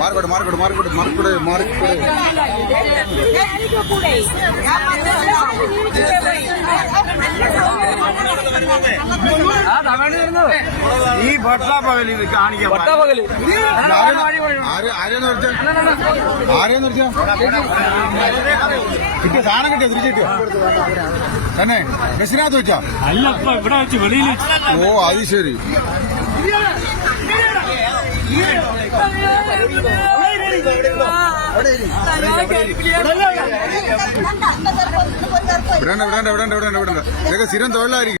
மார்க்கோடு மார்க்கோடு மார்க்கோடு மார்க்கோடு மார்க்கோடு ഈ ഭക്ഷണപ്പകൽ ഇത് കാണിക്കാൻ ആര് ആരെന്ന് വെച്ചാ ആരെന്ന് വെച്ചാ കിട്ടിയ? സാധനം കിട്ടിയ? തിരിച്ചു കിട്ടിയോ? തന്നെ ബസ്സിനകത്ത് വെച്ചാ. അല്ല ഇവിടെ വെച്ച് വെളിയിൽ ഓ അത് ശരി. ഇവിടെ ഇവിടെ ഇവിടെ ഇവിടെ ഇവിടെ ഇതൊക്കെ സ്ഥിരം തൊഴിലായിരിക്കും.